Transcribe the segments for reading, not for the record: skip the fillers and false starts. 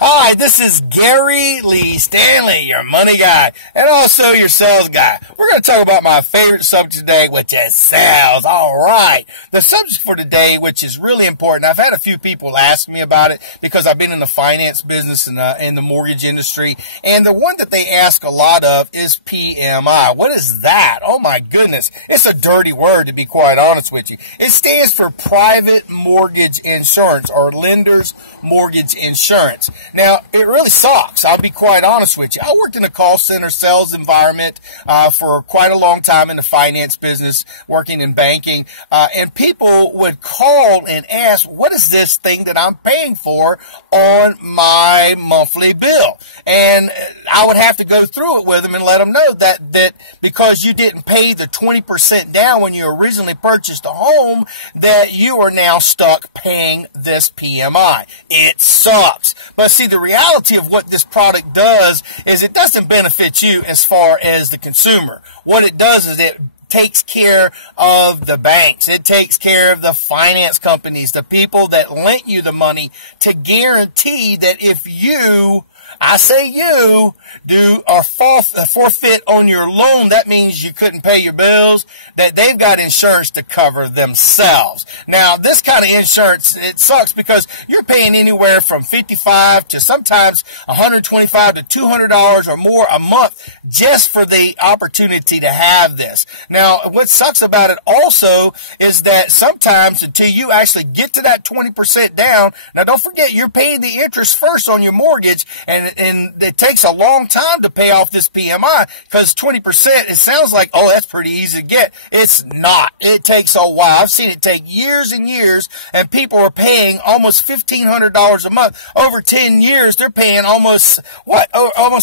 Hi, this is Gary Lee Stanley, your money guy, and also your sales guy. We're going to talk about my favorite subject today, which is sales. All right. The subject for today, which is really important, I've had a few people ask me about it because I've been in the finance business and in the mortgage industry, and the one that they ask a lot of is PMI. What is that? Oh my goodness. It's a dirty word, to be quite honest with you. It stands for Private Mortgage Insurance, or Lender's Mortgage Insurance. Now, it really sucks. I'll be quite honest with you. I worked in a call center sales environment for quite a long time in the finance business, working in banking, and people would call and ask, what is this thing that I'm paying for on my monthly bill? And I would have to go through it with them and let them know that because you didn't pay the 20% down when you originally purchased a home, that you are now stuck paying this PMI. It sucks. But see, the reality of what this product does is it doesn't benefit you as far as the consumer. What it does is it takes care of the banks. It takes care of the finance companies, the people that lent you the money, to guarantee that if you, I say you, do a forfeit on your loan, that means you couldn't pay your bills, that they've got insurance to cover themselves. Now, this kind of insurance, it sucks because you're paying anywhere from $55 to sometimes $125 to $200 or more a month just for the opportunity to have this. Now, what sucks about it also is that sometimes until you actually get to that 20% down, now don't forget you're paying the interest first on your mortgage, and it takes a long time to pay off this PMI because 20%, it sounds like, oh, that's pretty easy to get. It's not. It takes a while. I've seen it take years and years, and people are paying almost $1,500 a month. Over 10 years, they're paying almost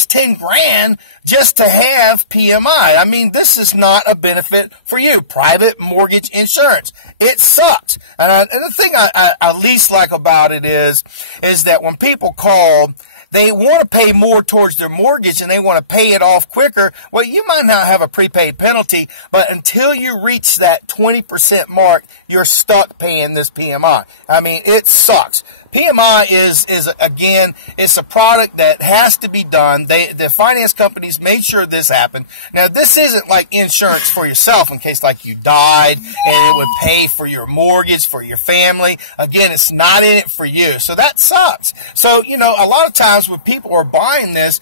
10 grand just to have PMI. I mean, this is not a benefit for you. Private mortgage insurance. It sucks. And the thing I least like about it is that when people call, they want to pay more towards their mortgage and they want to pay it off quicker. Well, you might not have a prepaid penalty, but until you reach that 20% mark, you're stuck paying this PMI. I mean, it sucks. PMI is again, it's a product that has to be done. The finance companies made sure this happened. Now, this isn't like insurance for yourself in case like you died and it would pay for your mortgage, for your family. Again, it's not in it for you. So that sucks. So, you know, a lot of times when people are buying this,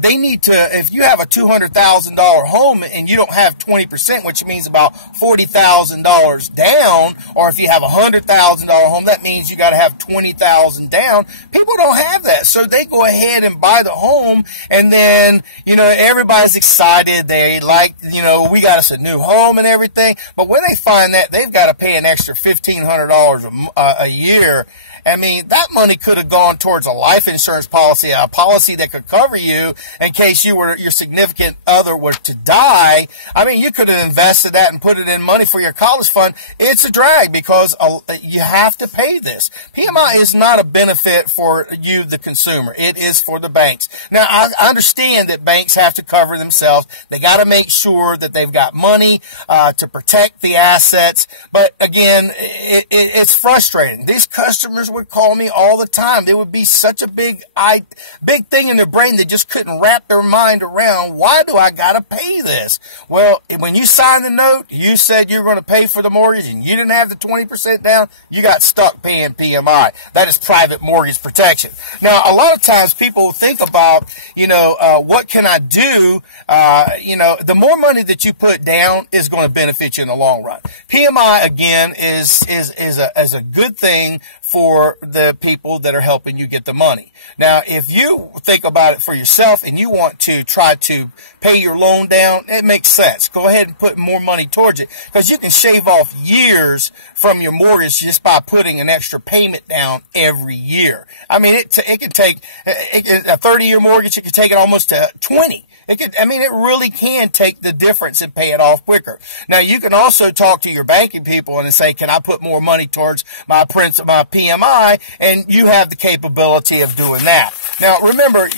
they need to, if you have a $200,000 home and you don't have 20%, which means about $40,000 down, or if you have a $100,000 home, that means you got to have $20,000 down. People don't have that, so they go ahead and buy the home, and then, you know, everybody's excited. They like, you know, we got us a new home and everything, but when they find that they've got to pay an extra $1,500 a year, I mean, that money could have gone towards a life insurance policy, a policy that could cover you in case your significant other were to die. I mean, you could have invested that and put it in money for your college fund. It's a drag because you have to pay this. PMI is not a benefit for you, the consumer. It is for the banks. Now, I understand that banks have to cover themselves. They got to make sure that they've got money to protect the assets. But again, it's frustrating. These customers would call me all the time. There would be such a big thing in their brain they just couldn't wrap their mind around. Why do I got to pay this? Well, when you signed the note, you said you were going to pay for the mortgage and you didn't have the 20% down, you got stuck paying PMI. That is private mortgage protection. Now, a lot of times people think about, you know, what can I do? You know, the more money that you put down is going to benefit you in the long run. PMI, again, is a good thing for the people that are helping you get the money. Now, if you think about it for yourself and you want to try to pay your loan down, it makes sense. Go ahead and put more money towards it because you can shave off years from your mortgage just by putting an extra payment down every year. I mean, it can take a 30-year mortgage, it can take it almost to 20. It really can take the difference and pay it off quicker. Now, you can also talk to your banking people and say, can I put more money towards my PMI? And you have the capability of doing that. Now, remember,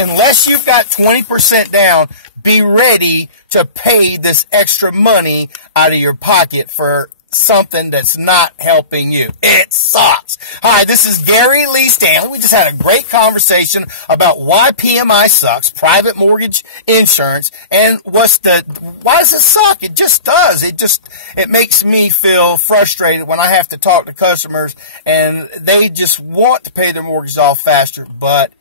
unless you've got 20% down, be ready to pay this extra money out of your pocket for something that's not helping you. It sucks. Hi, this is Gary Lee Stanley. We just had a great conversation about why PMI sucks, private mortgage insurance, and why does it suck? It just does. It makes me feel frustrated when I have to talk to customers and they just want to pay their mortgage off faster, but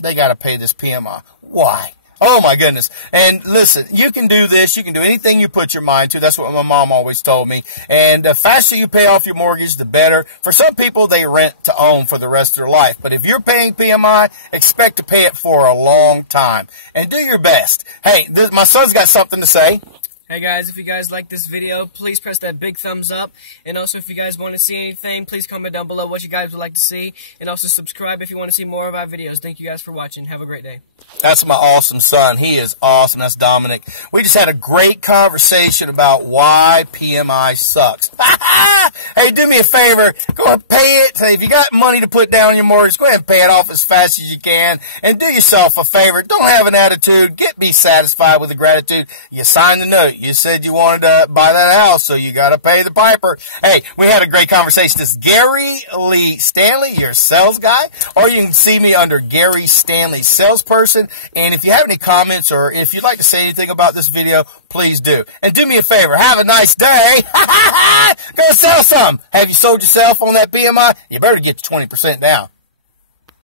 they got to pay this PMI. Why? Oh my goodness. And listen, you can do this. You can do anything you put your mind to. That's what my mom always told me. And the faster you pay off your mortgage, the better. For some people, they rent to own for the rest of their life. But if you're paying PMI, expect to pay it for a long time. And do your best. Hey, my son's got something to say. Hey guys, if you guys like this video, please press that big thumbs up. And also if you guys want to see anything, please comment down below what you guys would like to see. And also subscribe if you want to see more of our videos. Thank you guys for watching. Have a great day. That's my awesome son. He is awesome. That's Dominic. We just had a great conversation about why PMI sucks. Hey, do me a favor. Go and pay it. If you got money to put down on your mortgage, go ahead and pay it off as fast as you can. And do yourself a favor. Don't have an attitude. Be satisfied with the gratitude. You signed the note. You said you wanted to buy that house, so you got to pay the piper. Hey, we had a great conversation. This is Gary Lee Stanley, your sales guy, or you can see me under Gary Stanley Salesperson. And if you have any comments or if you'd like to say anything about this video, please do. And do me a favor. Have a nice day. Go sell some. Have you sold yourself on that PMI? You better get your 20% down.